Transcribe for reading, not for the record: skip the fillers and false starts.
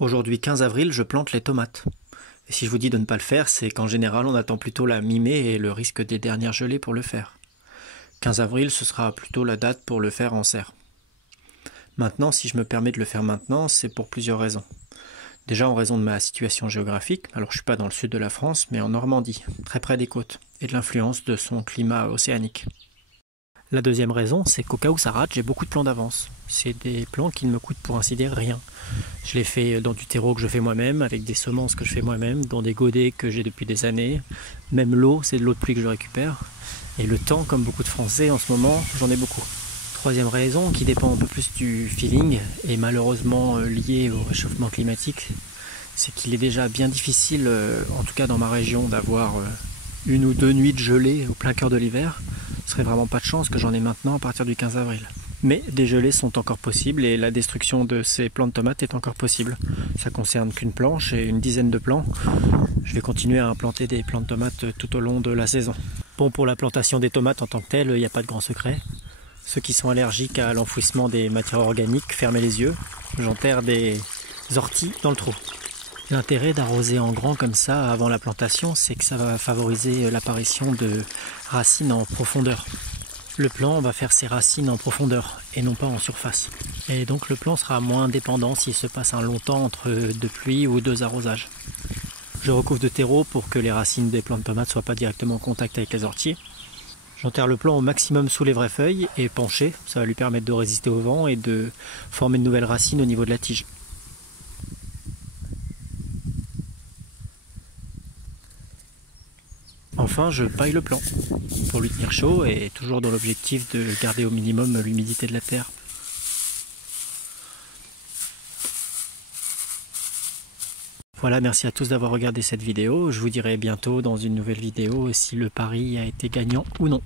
Aujourd'hui 15 avril, je plante les tomates. Et si je vous dis de ne pas le faire, c'est qu'en général on attend plutôt la mi-mai et le risque des dernières gelées pour le faire. 15 avril, ce sera plutôt la date pour le faire en serre. Maintenant, si je me permets de le faire maintenant, c'est pour plusieurs raisons. Déjà en raison de ma situation géographique, alors je suis pas dans le sud de la France, mais en Normandie, très près des côtes, et de l'influence de son climat océanique. La deuxième raison, c'est qu'au cas où ça rate, j'ai beaucoup de plans d'avance. C'est des plans qui ne me coûtent pour ainsi dire rien. Je les fais dans du terreau que je fais moi-même, avec des semences que je fais moi-même, dans des godets que j'ai depuis des années. Même l'eau, c'est de l'eau de pluie que je récupère. Et le temps, comme beaucoup de Français en ce moment, j'en ai beaucoup. Troisième raison, qui dépend un peu plus du feeling, et malheureusement liée au réchauffement climatique, c'est qu'il est déjà bien difficile, en tout cas dans ma région, d'avoir une ou deux nuits de gelée au plein cœur de l'hiver. Ce serait vraiment pas de chance que j'en ai maintenant à partir du 15 avril. Mais des gelées sont encore possibles et la destruction de ces plants de tomates est encore possible. Ça concerne qu'une planche et une dizaine de plants. Je vais continuer à implanter des plants de tomates tout au long de la saison. Bon, pour la plantation des tomates en tant que telle, il n'y a pas de grand secret. Ceux qui sont allergiques à l'enfouissement des matières organiques, fermez les yeux. J'enterre des orties dans le trou. L'intérêt d'arroser en grand comme ça avant la plantation, c'est que ça va favoriser l'apparition de racines en profondeur. Le plant va faire ses racines en profondeur et non pas en surface. Et donc le plant sera moins dépendant s'il se passe un long temps entre deux pluies ou deux arrosages. Je recouvre de terreau pour que les racines des plants de tomates ne soient pas directement en contact avec les orties. J'enterre le plant au maximum sous les vraies feuilles et penché, ça va lui permettre de résister au vent et de former de nouvelles racines au niveau de la tige. Enfin, je paille le plant pour lui tenir chaud et toujours dans l'objectif de garder au minimum l'humidité de la terre. Voilà, merci à tous d'avoir regardé cette vidéo. Je vous dirai bientôt dans une nouvelle vidéo si le pari a été gagnant ou non.